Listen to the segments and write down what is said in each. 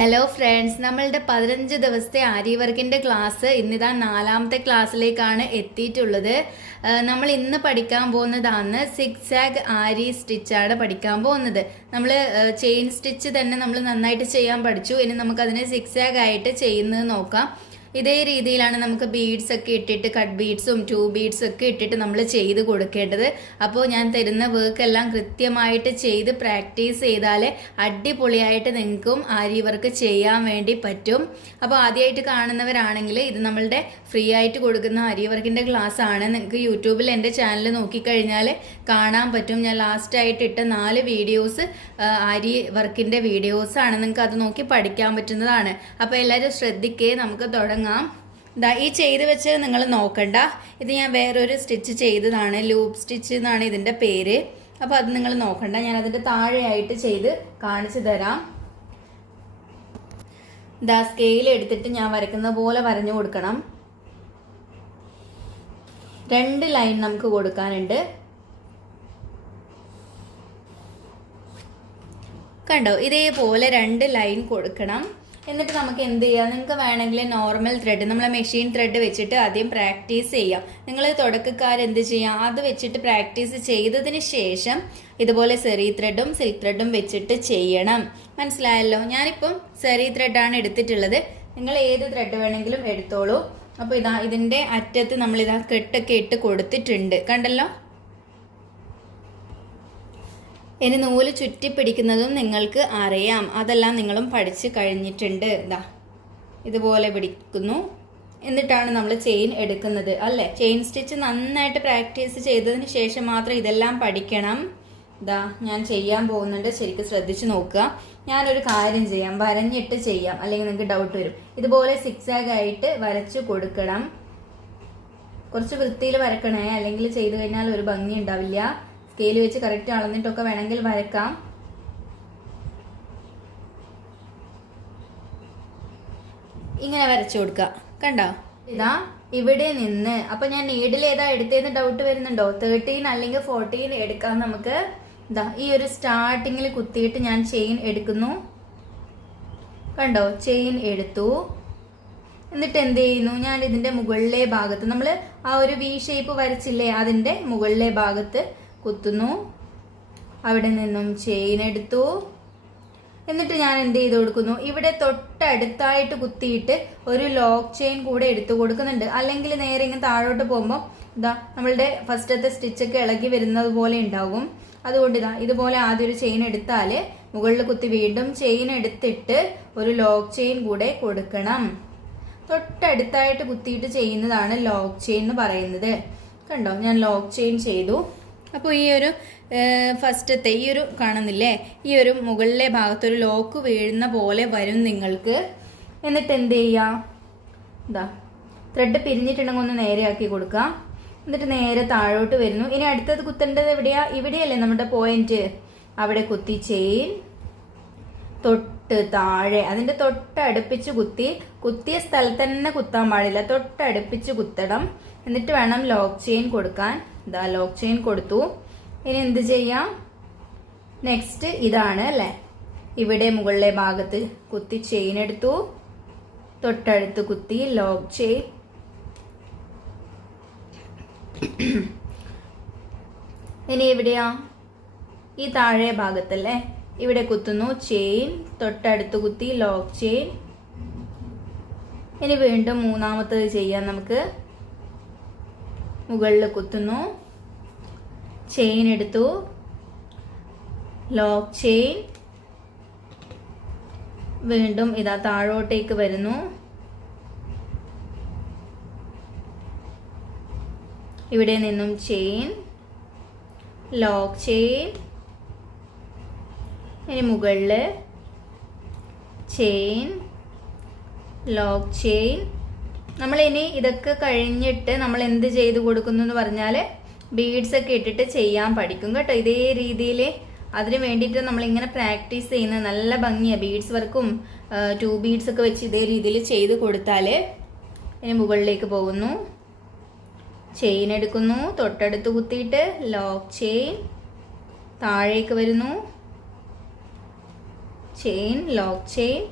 Hello friends നമ്മളുടെ പതിനഞ്ച് ദിവസത്തെ ആരി വർക്കിന്റെ ക്ലാസ് ഇന്നിതാ നാലാമത്തെ ക്ലാസ്സിലേക്കാണ് എത്തിയിട്ടുള്ളത്. നമ്മൾ ഇന്ന് പഠിക്കാൻ പോകുന്നതാണ് സിക്സ് സാഗ് ആരി സ്റ്റിച്ചാണ് പഠിക്കാൻ പോകുന്നത്. നമ്മൾ ചെയിൻ സ്റ്റിച്ച് തന്നെ നമ്മൾ നന്നായിട്ട് ചെയ്യാൻ പഠിച്ചു. ഇനി നമുക്കതിനെ സിക്സ് സാഗ് ആയിട്ട് ചെയ്യുന്നത് നോക്കാം. ഇതേ രീതിയിലാണ് നമുക്ക് ബീഡ്സ് ഒക്കെ ഇട്ടിട്ട് കട്ട് ബീഡ്സും ടൂ ബീഡ്സ് ഒക്കെ ഇട്ടിട്ട് നമ്മൾ ചെയ്ത് കൊടുക്കേണ്ടത്. അപ്പോൾ ഞാൻ തരുന്ന വർക്ക് എല്ലാം കൃത്യമായിട്ട് ചെയ്ത് പ്രാക്ടീസ് ചെയ്താൽ അടിപൊളിയായിട്ട് നിങ്ങൾക്കും ആരി വർക്ക് ചെയ്യാൻ വേണ്ടി പറ്റും. അപ്പോൾ ആദ്യമായിട്ട് കാണുന്നവരാണെങ്കിൽ ഇത് നമ്മളുടെ ഫ്രീ ആയിട്ട് കൊടുക്കുന്ന ആരി വർക്കിന്റെ ക്ലാസ് ആണ്. നിങ്ങൾക്ക് യൂട്യൂബിൽ എന്റെ ചാനൽ നോക്കിക്കഴിഞ്ഞാൽ കാണാൻ പറ്റും. ഞാൻ ലാസ്റ്റായിട്ട് ഇട്ട നാല് വീഡിയോസ് ആരി വർക്കിന്റെ വീഡിയോസാണ് നിങ്ങൾക്ക് അത് നോക്കി പഠിക്കാൻ പറ്റുന്നതാണ്. അപ്പോൾ എല്ലാവരും ശ്രദ്ധിക്കേ. നമുക്ക് തുടങ്ങാം. ദാ ഈ ചെയ്ത് വെച്ച് നിങ്ങൾ നോക്കണ്ട. ഇത് ഞാൻ വേറൊരു സ്റ്റിച്ച് ചെയ്തതാണ്. ലൂപ്പ് സ്റ്റിച്ച് എന്നാണ് ഇതിന്റെ പേര്. അപ്പോൾ അത് നിങ്ങൾ നോക്കണ്ട. ഞാൻ അതിന്റെ താഴെയായിട്ട് ചെയ്ത് കാണിച്ചു തരാം. ദാ സ്കെയിൽ എടുത്തിട്ട് ഞാൻ വരയ്ക്കുന്ന പോലെ വരഞ്ഞു കൊടുക്കണം. രണ്ട് ലൈൻ നമുക്ക് കൊടുക്കാനുണ്ട്. കണ്ടോ? ഇതേപോലെ രണ്ട് ലൈൻ കൊടുക്കണം. എന്നിട്ട് നമുക്ക് എന്ത് ചെയ്യാം? നിങ്ങൾക്ക് വേണമെങ്കിൽ നോർമൽ ത്രെഡ് നമ്മൾ മെഷീൻ ത്രെഡ് വെച്ചിട്ട് ആദ്യം പ്രാക്ടീസ് ചെയ്യാം. നിങ്ങൾ തുടക്കക്കാർ എന്ത് ചെയ്യാം? അത് വെച്ചിട്ട് പ്രാക്ടീസ് ചെയ്തതിന് ശേഷം ഇതുപോലെ സെറി ത്രെഡും സിൽക്ക് ത്രെഡും വെച്ചിട്ട് ചെയ്യണം. മനസ്സിലായല്ലോ? ഞാനിപ്പം സെറി ത്രെഡാണ് എടുത്തിട്ടുള്ളത്. നിങ്ങൾ ഏത് ത്രെഡ് വേണമെങ്കിലും എടുത്തോളൂ. അപ്പോൾ ഇതാ ഇതിന്റെ അറ്റത്ത് നമ്മളിതാ കെട്ടൊക്കെ ഇട്ട് കൊടുത്തിട്ടുണ്ട്. കണ്ടല്ലോ? ഇനി നൂൽ ചുറ്റി പിടിക്കുന്നതും നിങ്ങൾക്ക് അറിയാം. അതെല്ലാം നിങ്ങളും പഠിച്ചു കഴിഞ്ഞിട്ടുണ്ട്. ഇതാ ഇതുപോലെ പിടിക്കുന്നു. എന്നിട്ടാണ് നമ്മൾ ചെയിൻ എടുക്കുന്നത് അല്ലേ? ചെയിൻ സ്റ്റിച്ച് നന്നായിട്ട് പ്രാക്ടീസ് ചെയ്തതിന് ശേഷം മാത്രം ഇതെല്ലാം പഠിക്കണം. ഇതാ ഞാൻ ചെയ്യാൻ പോകുന്നുണ്ട്. ശരിക്കും ശ്രദ്ധിച്ചു നോക്കുക. ഞാനൊരു കാര്യം ചെയ്യാം. വരഞ്ഞിട്ട് ചെയ്യാം. അല്ലെങ്കിൽ നിങ്ങൾക്ക് ഡൗട്ട് വരും. ഇതുപോലെ സിക്സ് ആഗ് ആയിട്ട് വരച്ചു കൊടുക്കണം. കുറച്ച് വൃത്തിയിൽ വരക്കണേ. അല്ലെങ്കിൽ ചെയ്തു കഴിഞ്ഞാൽ ഒരു ഭംഗി ഉണ്ടാവില്ല. സ്കെയിൽ വെച്ച് കറക്റ്റ് അളന്നിട്ടൊക്കെ വേണമെങ്കിൽ വരക്കാം ഇങ്ങനെ വരച്ചു കൊടുക്കുക കണ്ടോ? ഇതാ ഇവിടെ നിന്ന്. അപ്പൊ ഞാൻ നീഡിൽ ഏതാ എടുത്തതെന്ന് ഡൗട്ട് വരുന്നുണ്ടോ? തേർട്ടീൻ അല്ലെങ്കിൽ ഫോർട്ടീൻ എടുക്കാം നമുക്ക്. ഇതാ ഈ ഒരു സ്റ്റാർട്ടിങ്ങിൽ കുത്തിയിട്ട് ഞാൻ ചെയിൻ എടുക്കുന്നു. കണ്ടോ? ചെയിൻ എടുത്തു. എന്നിട്ട് എന്ത് ചെയ്യുന്നു? ഞാൻ ഇതിന്റെ മുകളിലെ ഭാഗത്ത് നമ്മൾ ആ ഒരു വി ഷേപ്പ് വരച്ചില്ലേ? അതിന്റെ മുകളിലെ ഭാഗത്ത് കുത്തുന്നു. അവിടെ നിന്നും ചെയിൻ എടുത്തു. എന്നിട്ട് ഞാൻ എന്ത് ചെയ്ത് കൊടുക്കുന്നു? ഇവിടെ തൊട്ടടുത്തായിട്ട് കുത്തിയിട്ട് ഒരു ലോക്ക് ചെയിൻ കൂടെ എടുത്തു കൊടുക്കുന്നുണ്ട്. അല്ലെങ്കിൽ നേരെ ഇങ്ങനെ താഴോട്ട് പോകുമ്പോൾ ഇതാ നമ്മളുടെ ഫസ്റ്റത്തെ സ്റ്റിച്ചൊക്കെ ഇളകി വരുന്നത് പോലെ ഉണ്ടാകും അതുകൊണ്ട് ഇതാ ഇതുപോലെ ആദ്യം ഒരു ചെയിൻ എടുത്താൽ മുകളിൽ കുത്തി വീണ്ടും ചെയിൻ എടുത്തിട്ട് ഒരു ലോക്ക് ചെയിൻ കൂടെ കൊടുക്കണം. തൊട്ടടുത്തായിട്ട് കുത്തിയിട്ട് ചെയ്യുന്നതാണ് ലോക്ക് ചെയിൻ എന്ന് പറയുന്നത്. കണ്ടോ? ഞാൻ ലോക്ക് ചെയിൻ ചെയ്തു. അപ്പോൾ ഈ ഒരു ഫസ്റ്റത്തെ ഈ ഒരു കാണുന്നില്ലേ? ഈ ഒരു മുകളിലെ ഭാഗത്തൊരു ലോക്ക് വീഴുന്ന പോലെ വരും നിങ്ങൾക്ക്. എന്നിട്ട് എന്ത് ചെയ്യാം? ഇതാ ത്രെഡ് പിരിഞ്ഞിട്ടുണ്ടെങ്കിൽ ഒന്ന് നേരെയാക്കി കൊടുക്കുക എന്നിട്ട് നേരെ താഴോട്ട് വരുന്നു. ഇനി അടുത്തത് കുത്തേണ്ടത് എവിടെയാ? ഇവിടെയല്ലേ നമ്മുടെ പോയിന്റ് അവിടെ കുത്തി ചെയിൻ തൊട്ട് താഴെ. അതിന്റെ തൊട്ടടുപ്പിച്ച് കുത്തി കുത്തിയ സ്ഥലത്ത് തന്നെ കുത്താൻ പാടില്ല. തൊട്ടടുപ്പിച്ച് കുത്തണം. എന്നിട്ട് വേണം ലോക്ക് ചെയിൻ കൊടുക്കാൻ. ഇതാ ലോക്ക് ചെയിൻ കൊടുത്തു. ഇനി എന്ത് ചെയ്യാം? നെക്സ്റ്റ് ഇതാണ് അല്ലേ? ഇവിടെ മുകളിലെ ഭാഗത്ത് കുത്തി ചെയിൻ എടുത്തു. തൊട്ടടുത്ത് കുത്തി ലോക്ക് ചെയിൻ ഇനി എവിടെയാ? ഈ താഴെ ഭാഗത്തല്ലേ? ഇവിടെ കുത്തുന്നു ചെയിൻ തൊട്ടടുത്ത് കുത്തി ലോക്ക് ചെയിൻ ഇനി വീണ്ടും മൂന്നാമത്തത് ചെയ്യാം നമുക്ക്. മുകളിൽ കുത്തുന്നു. ചെയിൻ എടുത്തു. ലോക്ക് ചെയിൻ വീണ്ടും ഇതാ താഴോട്ടേക്ക് വരുന്നു. ഇവിടെ നിന്നും ചെയിൻ ലോക്ക് ചെയിൻ ഇനി മുകളിൽ ചെയിൻ ലോക്ക് ചെയിൻ നമ്മൾ ഇനി ഇതൊക്കെ കഴിഞ്ഞിട്ട് നമ്മൾ എന്ത് ചെയ്ത് കൊടുക്കുന്നു എന്ന് പറഞ്ഞാൽ ബീഡ്സ് ഒക്കെ ഇട്ടിട്ട് ചെയ്യാൻ പഠിക്കും കേട്ടോ. ഇതേ രീതിയിൽ അതിന് വേണ്ടിയിട്ട് നമ്മൾ ഇങ്ങനെ പ്രാക്ടീസ് ചെയ്യുന്ന നല്ല ഭംഗിയാണ് ബീഡ്സ് വർക്കും ടു ബീഡ്സ് ഒക്കെ വെച്ച് ഇതേ രീതിയിൽ ചെയ്ത് കൊടുത്താൽ ഇനി മുകളിലേക്ക് പോകുന്നു. ചെയിൻ എടുക്കുന്നു. തൊട്ടടുത്ത് കുത്തിയിട്ട് ലോക്ക് ചെയിൻ താഴേക്ക് വരുന്നു. ചെയിൻ ലോക്ക് ചെയിൻ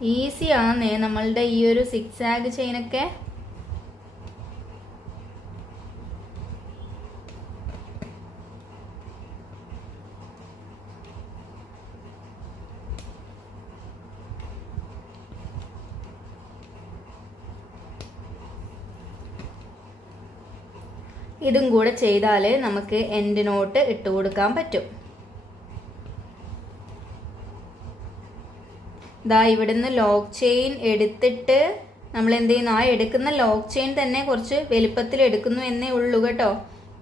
ഈസി ആണ് നമ്മളുടെ ഈ ഒരു സിക്സ് ആഗ് ചെയിനൊക്കെ ഇതും കൂടെ ചെയ്താൽ നമുക്ക് എൻഡ് നോട്ട് ഇട്ട് കൊടുക്കാൻ പറ്റും. ദാ ഇവിടുന്ന് ലോക്ക് ചെയിൻ എടുത്തിട്ട് നമ്മൾ എന്ത് ചെയ്യുന്നു? ആ എടുക്കുന്ന ലോക്ക് ചെയിൻ തന്നെ കുറച്ച് വലുപ്പത്തിൽ എടുക്കുന്നു എന്നേ ഉള്ളൂ കേട്ടോ.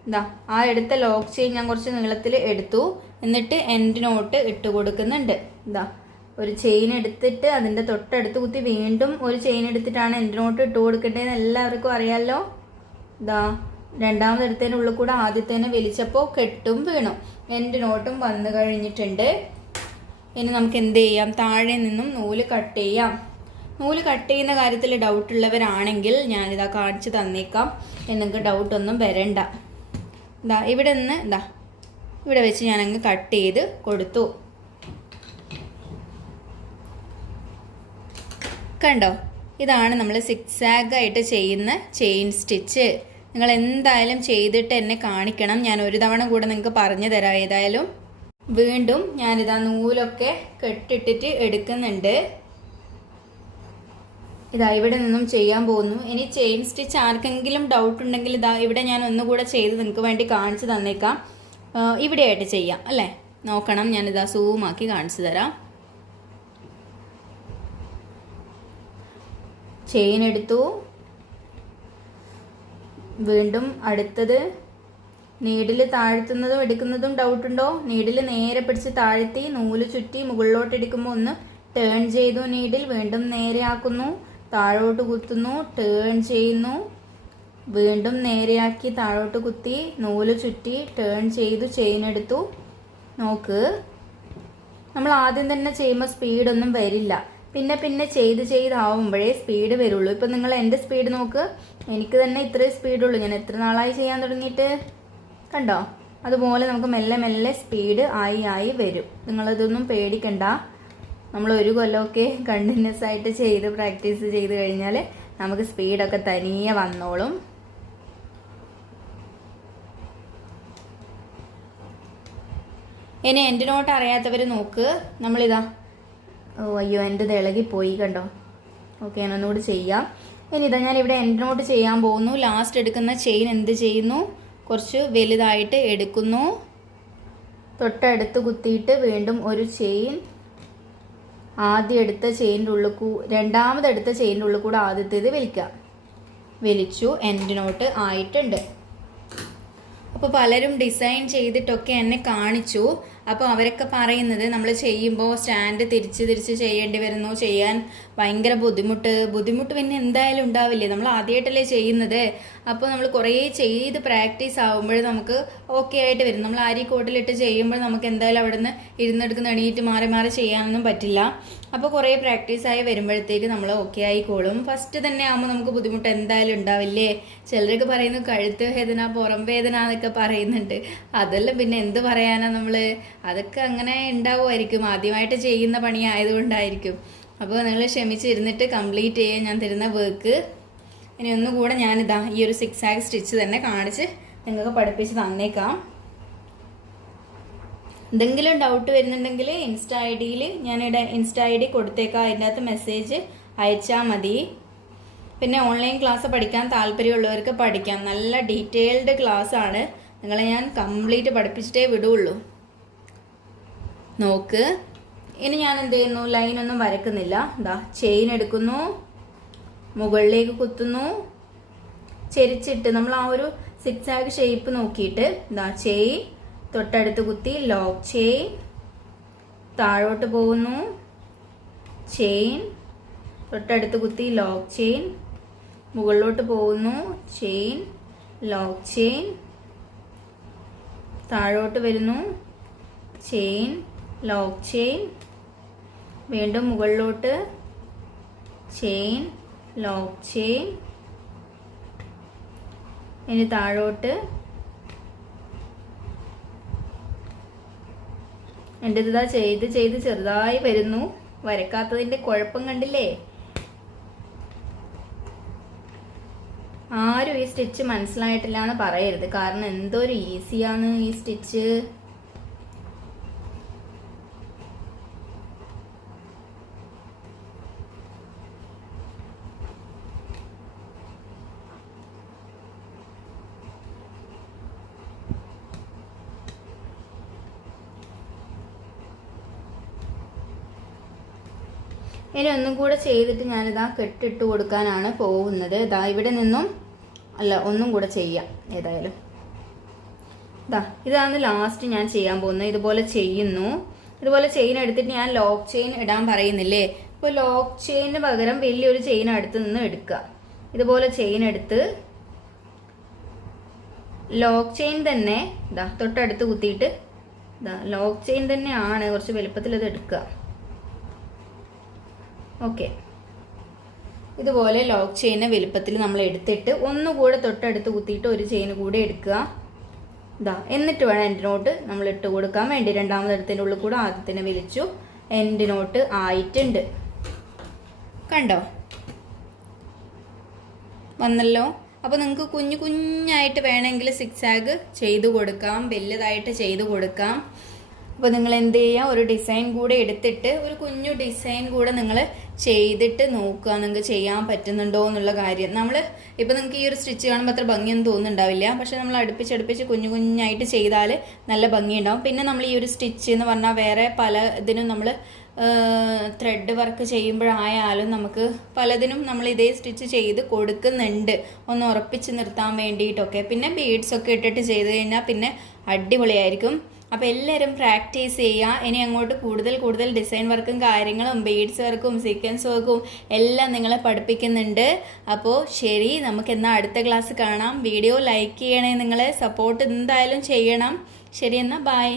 ഇതാ ആ എടുത്ത ലോക്ക് ചെയിൻ ഞാൻ കുറച്ച് നീളത്തിൽ എടുത്തു. എന്നിട്ട് എൻഡ് നോട്ട് ഇട്ട് കൊടുക്കുന്നുണ്ട്. ഇതാ ഒരു ചെയിൻ എടുത്തിട്ട് അതിന്റെ തൊട്ടടുത്ത് കുത്തി വീണ്ടും ഒരു ചെയിൻ എടുത്തിട്ടാണ് എൻഡ് നോട്ട് ഇട്ട് കൊടുക്കേണ്ടതെന്ന് എല്ലാവർക്കും അറിയാമല്ലോ ഇതാ രണ്ടാമത് ഉള്ളിൽ കൂടെ ആദ്യത്തേനെ വലിച്ചപ്പോൾ കെട്ടും വീണു. എൻഡ് നോട്ടും വന്നു കഴിഞ്ഞിട്ടുണ്ട്. ഇനി നമുക്ക് എന്ത് ചെയ്യാം? താഴെ നിന്നും നൂൽ കട്ട് ചെയ്യാം. നൂൽ കട്ട് ചെയ്യുന്ന കാര്യത്തിൽ ഡൗട്ട് ഉള്ളവരാണെങ്കിൽ ഞാനിതാ കാണിച്ച് തന്നേക്കാം. നിങ്ങൾക്ക് ഡൗട്ടൊന്നും വരണ്ട. ഇതാ ഇവിടെ നിന്ന് ഇതാ ഇവിടെ വെച്ച് ഞാനങ്ങ് കട്ട് ചെയ്ത് കൊടുത്തു. കണ്ടോ? ഇതാണ് നമ്മൾ സിക്സാഗ് ആയിട്ട് ചെയ്യുന്ന ചെയിൻ സ്റ്റിച്ച് നിങ്ങൾ എന്തായാലും ചെയ്തിട്ട് എന്നെ കാണിക്കണം. ഞാൻ ഒരു തവണ കൂടെ നിങ്ങൾക്ക് പറഞ്ഞു തരാം. ഏതായാലും വീണ്ടും ഞാനിതാ നൂലൊക്കെ കെട്ടിട്ടിട്ട് എടുക്കുന്നുണ്ട്. ഇതാ ഇവിടെ നിന്നും ചെയ്യാൻ പോകുന്നു. ഇനി ചെയിൻ സ്റ്റിച്ച് ആർക്കെങ്കിലും ഡൗട്ട് ഉണ്ടെങ്കിൽ ഇതാ ഇവിടെ ഞാൻ ഒന്നുകൂടെ ചെയ്ത് നിങ്ങൾക്ക് വേണ്ടി കാണിച്ചു തന്നേക്കാം. ഇവിടെയായിട്ട് ചെയ്യാം അല്ലേ? നോക്കണം ഞാനിതാ സൂമാക്കി കാണിച്ചു തരാം. ചെയിൻ എടുത്തു. വീണ്ടും അടുത്തത് നീഡിൽ താഴ്ത്തുന്നതും എടുക്കുന്നതും ഡൗട്ട് ഉണ്ടോ? നീഡിൽ നേരെ പിടിച്ച് താഴ്ത്തി നൂൽ ചുറ്റി മുകളിലോട്ട് എടുക്കുമ്പോൾ ഒന്ന് ടേൺ ചെയ്തു നീഡിൽ വീണ്ടും നേരെയാക്കുന്നു താഴോട്ട് കുത്തുന്നു ടേൺ ചെയ്യുന്നു വീണ്ടും നേരെയാക്കി താഴോട്ട് കുത്തി നൂൽ ചുറ്റി ടേൺ ചെയ്തു ചെയിൻ എടുത്തു. നോക്ക് നമ്മൾ ആദ്യം തന്നെ ചെയ്യുമ്പോൾ സ്പീഡൊന്നും വരില്ല. പിന്നെ പിന്നെ ചെയ്ത് ചെയ്താവുമ്പോഴേ സ്പീഡ് വരുള്ളൂ. ഇപ്പം നിങ്ങൾ എന്റെ സ്പീഡ് നോക്ക്. എനിക്ക് തന്നെ ഇത്രയും സ്പീഡുള്ളൂ ഞാൻ എത്ര നാളായി ചെയ്യാൻ തുടങ്ങിയിട്ട്? കണ്ടോ? അതുപോലെ നമുക്ക് മെല്ലെ മെല്ലെ സ്പീഡ് ആയി ആയി വരും. നിങ്ങളിതൊന്നും പേടിക്കണ്ട. നമ്മൾ ഒരു കൊല്ലമൊക്കെ കണ്ടിന്യൂസ് ആയിട്ട് ചെയ്ത് പ്രാക്ടീസ് ചെയ്ത് കഴിഞ്ഞാൽ നമുക്ക് സ്പീഡൊക്കെ തനിയെ വന്നോളും. ഇനി എന്റെ നോട്ട് അറിയാത്തവർ നോക്ക്. നമ്മളിതാ ഓ അയ്യോ എന്റെ ഇളകി പോയി കണ്ടോ? ഓക്കെ ഞാനൊന്നുകൂടി ചെയ്യാം. ഇനി ഇതാ ഞാൻ ഇവിടെ എന്റെ നോട്ട് ചെയ്യാൻ പോകുന്നു. ലാസ്റ്റ് എടുക്കുന്ന ചെയിൻ എന്ത് ചെയ്യുന്നു? കുറച്ച് വലുതായിട്ട് എടുക്കുന്നു. തൊട്ടടുത്ത് കുത്തിയിട്ട് വീണ്ടും ഒരു ചെയിൻ. ആദ്യം എടുത്ത ചെയിന്റെ ഉള്ളിൽ കൂ രണ്ടാമത് എടുത്ത ചെയിന്റെ ഉള്ളിൽ കൂടെ ആദ്യത്തേത് വലിക്കാം വലിച്ചു എൻഡ് നോട്ട് ആയിട്ടുണ്ട്. അപ്പോൾ പലരും ഡിസൈൻ ചെയ്തിട്ടൊക്കെ എന്നെ കാണിച്ചു. അപ്പോൾ അവരൊക്കെ പറയുന്നത് നമ്മൾ ചെയ്യുമ്പോൾ സ്റ്റാൻഡ് തിരിച്ച് തിരിച്ച് ചെയ്യേണ്ടി വരുന്നു. ചെയ്യാൻ ഭയങ്കര ബുദ്ധിമുട്ട്. ബുദ്ധിമുട്ട് പിന്നെ എന്തായാലും ഉണ്ടാവില്ലേ? നമ്മൾ ആദ്യമായിട്ടല്ലേ ചെയ്യുന്നത്. അപ്പോൾ നമ്മൾ കുറേ ചെയ്ത് പ്രാക്ടീസ് ആകുമ്പോൾ നമുക്ക് ഓക്കെ ആയിട്ട് വരും. നമ്മൾ ആരി കൂട്ടിലിട്ട് ചെയ്യുമ്പോൾ നമുക്ക് എന്തായാലും അവിടെ നിന്ന് ഇരുന്നെടുക്കുന്ന എണീറ്റ് മാറി മാറി ചെയ്യാനൊന്നും പറ്റില്ല. അപ്പോൾ കുറേ പ്രാക്ടീസ് ആയി വരുമ്പോഴത്തേക്ക് നമ്മൾ ഓക്കെ ആയിക്കോളും. ഫസ്റ്റ് തന്നെ ആകുമ്പോൾ നമുക്ക് ബുദ്ധിമുട്ട് എന്തായാലും ഉണ്ടാവില്ലേ? ചിലരൊക്കെ പറയുന്നു കഴുത്ത് വേദന പുറം വേദന എന്നൊക്കെ പറയുന്നുണ്ട്. അതെല്ലാം പിന്നെ എന്ത് പറയാനാണ് നമ്മൾ അതൊക്കെ അങ്ങനെ ഉണ്ടാവുമായിരിക്കും. ആദ്യമായിട്ട് ചെയ്യുന്ന പണി ആയതുകൊണ്ടായിരിക്കും. അപ്പോൾ നിങ്ങൾ ക്ഷമിച്ചിരുന്നിട്ട് കംപ്ലീറ്റ് ചെയ്യാൻ ഞാൻ തരുന്ന വർക്ക് ഇനി ഒന്നുകൂടെ ഞാനിതാ ഈ ഒരു സിക്സ് ആഗ് സ്റ്റിച്ച് തന്നെ കാണിച്ച് നിങ്ങൾക്ക് പഠിപ്പിച്ച് തന്നേക്കാം. എന്തെങ്കിലും ഡൗട്ട് വരുന്നുണ്ടെങ്കിൽ ഇൻസ്റ്റ ഐ ഡിയിൽ ഞാനിവിടെ ഇൻസ്റ്റ ഐ ഡി കൊടുത്തേക്കാം. അതിന്റെ അകത്ത് മെസ്സേജ് അയച്ചാൽ മതി. പിന്നെ ഓൺലൈൻ ക്ലാസ് പഠിക്കാൻ താല്പര്യമുള്ളവർക്ക് പഠിക്കാം. നല്ല ഡീറ്റെയിൽഡ് ക്ലാസ് നിങ്ങളെ ഞാൻ കംപ്ലീറ്റ് പഠിപ്പിച്ചിട്ടേ വിടുള്ളൂ. നോക്ക്. ഇനി ഞാൻ എന്ത് ചെയ്യുന്നു? ലൈൻ ഒന്നും വരക്കുന്നില്ല. എന്താ ചെയിൻ എടുക്കുന്നു. മുകളിലേക്ക് കുത്തുന്നു. ചെരിച്ചിട്ട് നമ്മൾ ആ ഒരു സിക്സ് ആഗ് ഷേപ്പ് നോക്കിയിട്ട് എന്താ ചെയിൻ തൊട്ടടുത്ത് കുത്തി ലോക്ക് ചെയിൻ താഴോട്ട് പോകുന്നു. ചെയിൻ തൊട്ടടുത്ത് കുത്തി ലോക്ക് ചെയിൻ മുകളിലോട്ട് പോകുന്നു. ചെയിൻ ലോക്ക് ചെയിൻ താഴോട്ട് വരുന്നു. ചെയിൻ ലോക്ക് ചെയിൻ വീണ്ടും മുകളിലോട്ട്. ചെയിൻ ലോക്ക് ചെയിൻ ഇനി താഴോട്ട്. എന്റെ ഇതാ ചെയ്ത് ചെയ്ത് ചെറുതായി വരുന്നു. വരക്കാത്തതിന്റെ കുഴപ്പം കണ്ടില്ലേ? ആരും ഈ സ്റ്റിച്ച് മനസ്സിലായിട്ടില്ല എന്ന് പറയരുത്. കാരണം എന്തോ ഒരു ഈസിയാണ് ഈ സ്റ്റിച്ച് ഇനി ഒന്നും കൂടെ ചെയ്തിട്ട് ഞാനിതാ കെട്ടിട്ട് കൊടുക്കാനാണ് പോകുന്നത്. ഇതാ ഇവിടെ നിന്നും അല്ല ഒന്നും കൂടെ ചെയ്യാം ഏതായാലും. ഇതാ ഇതാണ് ലാസ്റ്റ് ഞാൻ ചെയ്യാൻ പോകുന്നത്. ഇതുപോലെ ചെയ്യുന്നു. ഇതുപോലെ ചെയിൻ എടുത്തിട്ട് ഞാൻ ലോക്ക് ചെയിൻ ഇടാൻ പറയുന്നില്ലേ? ഇപ്പൊ ലോക്ക് ചെയിന് പകരം വലിയൊരു ചെയിൻ അടുത്ത് നിന്ന് എടുക്കുക. ഇതുപോലെ ചെയിൻ എടുത്ത് ലോക്ക് ചെയിൻ തന്നെ ഇതാ തൊട്ടടുത്ത് കുത്തിയിട്ട് ഇതാ ലോക്ക് ചെയിൻ തന്നെയാണ് കുറച്ച് വലുപ്പത്തിൽ ഇത് എടുക്കുക. ഓക്കെ. ഇതുപോലെ ലോക്ക് ചെയിനെ വലുപ്പത്തിൽ നമ്മൾ എടുത്തിട്ട് ഒന്നുകൂടെ തൊട്ടടുത്ത് കുത്തിയിട്ട് ഒരു ചെയിൻ കൂടെ എടുക്കുക. ഇതാ എന്നിട്ട് വേണം എൻഡിനോട്ട് നമ്മൾ ഇട്ട് കൊടുക്കാൻ വേണ്ടി. രണ്ടാമത് എടുത്തതിന്റെ ഉള്ളിൽ കൂടെ ആദ്യത്തിനെ വലിച്ചു എൻഡിനോട്ട് ആയിട്ടുണ്ട്. കണ്ടോ? വന്നല്ലോ? അപ്പോൾ നിങ്ങൾക്ക് കുഞ്ഞു കുഞ്ഞായിട്ട് വേണമെങ്കിൽ സിക്സാഗ് ചെയ്ത് കൊടുക്കാം. വലുതായിട്ട് ചെയ്ത് കൊടുക്കാം. അപ്പോൾ നിങ്ങൾ എന്ത് ചെയ്യുക ഒരു ഡിസൈൻ കൂടെ എടുത്തിട്ട് ഒരു കുഞ്ഞു ഡിസൈൻ കൂടെ നിങ്ങൾ ചെയ്തിട്ട് നോക്കുക. നിങ്ങൾക്ക് ചെയ്യാൻ പറ്റുന്നുണ്ടോ എന്നുള്ള കാര്യം. നമ്മൾ ഇപ്പോൾ നിങ്ങൾക്ക് ഈ ഒരു സ്റ്റിച്ച് കാണുമ്പോൾ അത്ര ഭംഗിയൊന്നും തോന്നുന്നുണ്ടാവില്ല. പക്ഷേ നമ്മൾ അടുപ്പിച്ചടുപ്പിച്ച് കുഞ്ഞു കുഞ്ഞായിട്ട് ചെയ്താൽ നല്ല ഭംഗിയുണ്ടാവും. പിന്നെ നമ്മൾ ഈ ഒരു സ്റ്റിച്ച് എന്ന് പറഞ്ഞാൽ വേറെ പല ഇതിനും നമ്മൾ ത്രെഡ് വർക്ക് ചെയ്യുമ്പോഴായാലും നമുക്ക് പലതിനും നമ്മൾ ഇതേ സ്റ്റിച്ച് ചെയ്ത് കൊടുക്കുന്നുണ്ട്. ഒന്ന് ഉറപ്പിച്ച് നിർത്താൻ വേണ്ടിയിട്ടൊക്കെ. പിന്നെ ബീഡ്സൊക്കെ ഇട്ടിട്ട് ചെയ്ത് കഴിഞ്ഞാൽ പിന്നെ അടിപൊളിയായിരിക്കും. അപ്പോൾ എല്ലാവരും പ്രാക്ടീസ് ചെയ്യുക. ഇനി അങ്ങോട്ട് കൂടുതൽ കൂടുതൽ ഡിസൈൻ വർക്കും കാര്യങ്ങളും ബീഡ്സ് വർക്കും സീക്വൻസ് വർക്കും എല്ലാം നിങ്ങളെ പഠിപ്പിക്കുന്നുണ്ട്. അപ്പോൾ ശരി നമുക്ക് എന്നാൽ അടുത്ത ക്ലാസ് കാണാം. വീഡിയോ ലൈക്ക് ചെയ്യണേ നിങ്ങളെ. സപ്പോർട്ട് എന്തായാലും ചെയ്യണം. ശരി എന്നാൽ ബായ്